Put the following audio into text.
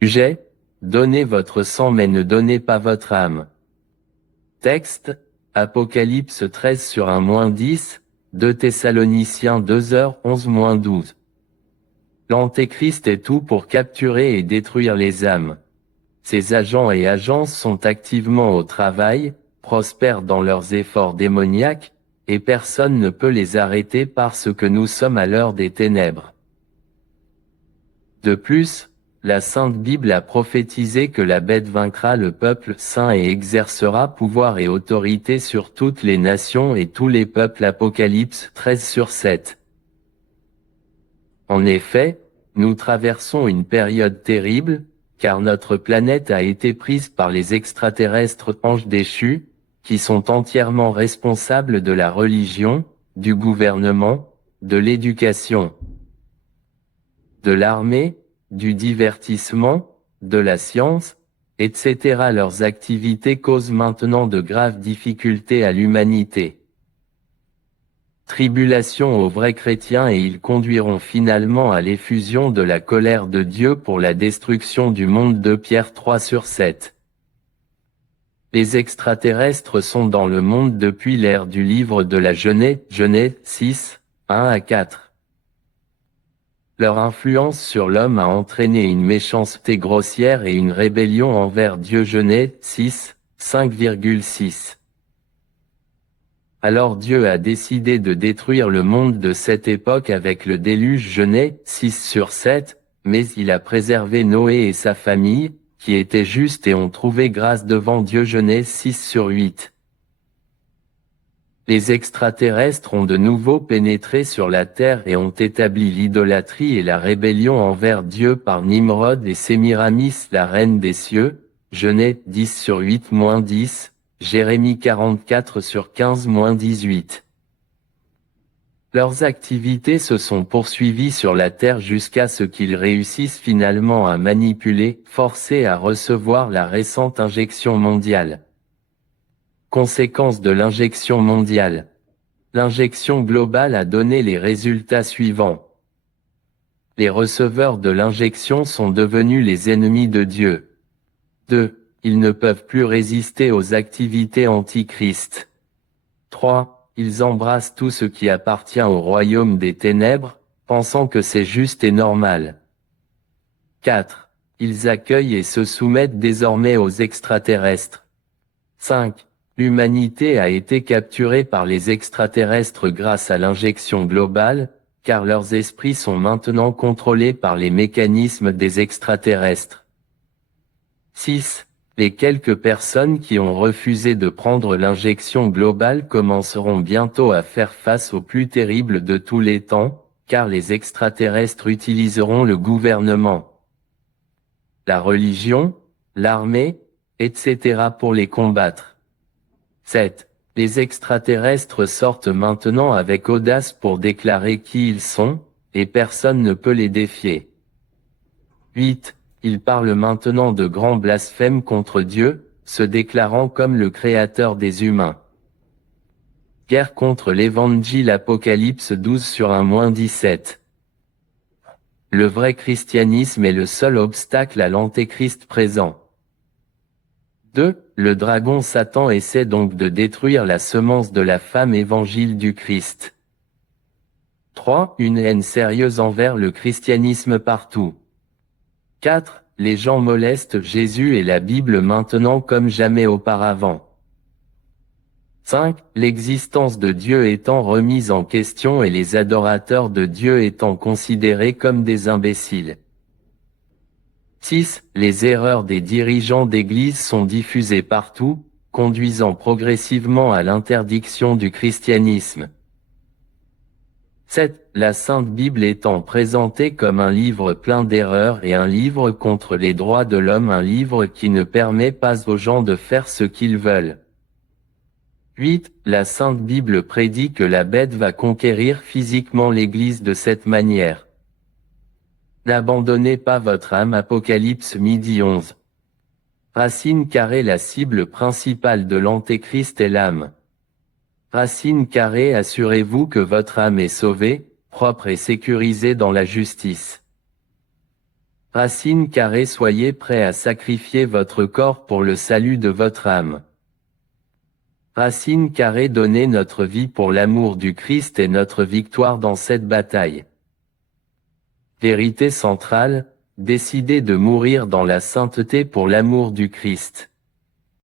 Sujet, donnez votre sang mais ne donnez pas votre âme. Texte, Apocalypse 13 sur 1-10, 2 Thessaloniciens 2h11-12. L'Antéchrist est tout pour capturer et détruire les âmes. Ses agents et agences sont activement au travail, prospèrent dans leurs efforts démoniaques, et personne ne peut les arrêter parce que nous sommes à l'heure des ténèbres. De plus, la Sainte Bible a prophétisé que la bête vaincra le peuple saint et exercera pouvoir et autorité sur toutes les nations et tous les peuples. Apocalypse 13/7. En effet, nous traversons une période terrible, car notre planète a été prise par les extraterrestres anges déchus, qui sont entièrement responsables de la religion, du gouvernement, de l'éducation, de l'armée, du divertissement, de la science, etc. Leurs activités causent maintenant de graves difficultés à l'humanité. Tribulation aux vrais chrétiens et ils conduiront finalement à l'effusion de la colère de Dieu pour la destruction du monde. 2 Pierre 3/7. Les extraterrestres sont dans le monde depuis l'ère du livre de la Genèse, Genèse 6, 1-4. Leur influence sur l'homme a entraîné une méchanceté grossière et une rébellion envers Dieu. Genèse 6, 5,6. Alors Dieu a décidé de détruire le monde de cette époque avec le déluge. Genèse 6/7, mais il a préservé Noé et sa famille, qui étaient justes et ont trouvé grâce devant Dieu. Genèse 6/8. Les extraterrestres ont de nouveau pénétré sur la terre et ont établi l'idolâtrie et la rébellion envers Dieu par Nimrod et Sémiramis la reine des cieux. Genèse 10/8-10. Jérémie 44/15-18. Leurs activités se sont poursuivies sur la terre jusqu'à ce qu'ils réussissent finalement à manipuler, forcer à recevoir la récente injection mondiale. Conséquence de l'injection mondiale. L'injection globale a donné les résultats suivants. Les receveurs de l'injection sont devenus les ennemis de Dieu. 2. Ils ne peuvent plus résister aux activités antichrist. 3. Ils embrassent tout ce qui appartient au royaume des ténèbres, pensant que c'est juste et normal. 4. Ils accueillent et se soumettent désormais aux extraterrestres. 5. L'humanité a été capturée par les extraterrestres grâce à l'injection globale, car leurs esprits sont maintenant contrôlés par les mécanismes des extraterrestres. 6. Les quelques personnes qui ont refusé de prendre l'injection globale commenceront bientôt à faire face au plus terrible de tous les temps, car les extraterrestres utiliseront le gouvernement, la religion, l'armée, etc. pour les combattre. 7. Les extraterrestres sortent maintenant avec audace pour déclarer qui ils sont, et personne ne peut les défier. 8. Ils parlent maintenant de grands blasphèmes contre Dieu, se déclarant comme le créateur des humains. Guerre contre l'Évangile. Apocalypse 12/1-17. Le vrai christianisme est le seul obstacle à l'antéchrist présent. 2. Le dragon Satan essaie donc de détruire la semence de la femme évangile du Christ. 3. Une haine sérieuse envers le christianisme partout. 4. Les gens molestent Jésus et la Bible maintenant comme jamais auparavant. 5. L'existence de Dieu étant remise en question et les adorateurs de Dieu étant considérés comme des imbéciles. 6. Les erreurs des dirigeants d'église sont diffusées partout, conduisant progressivement à l'interdiction du christianisme. 7. La Sainte Bible étant présentée comme un livre plein d'erreurs et un livre contre les droits de l'homme, un livre qui ne permet pas aux gens de faire ce qu'ils veulent. 8. La Sainte Bible prédit que la bête va conquérir physiquement l'Église de cette manière. N'abandonnez pas votre âme. Apocalypse 12:11. Racine carrée. La cible principale de l'Antéchrist est l'âme. Racine carrée. Assurez-vous que votre âme est sauvée, propre et sécurisée dans la justice. Racine carrée, soyez prêts à sacrifier votre corps pour le salut de votre âme. Racine carrée, donner notre vie pour l'amour du Christ et notre victoire dans cette bataille. Vérité centrale, décider de mourir dans la sainteté pour l'amour du Christ.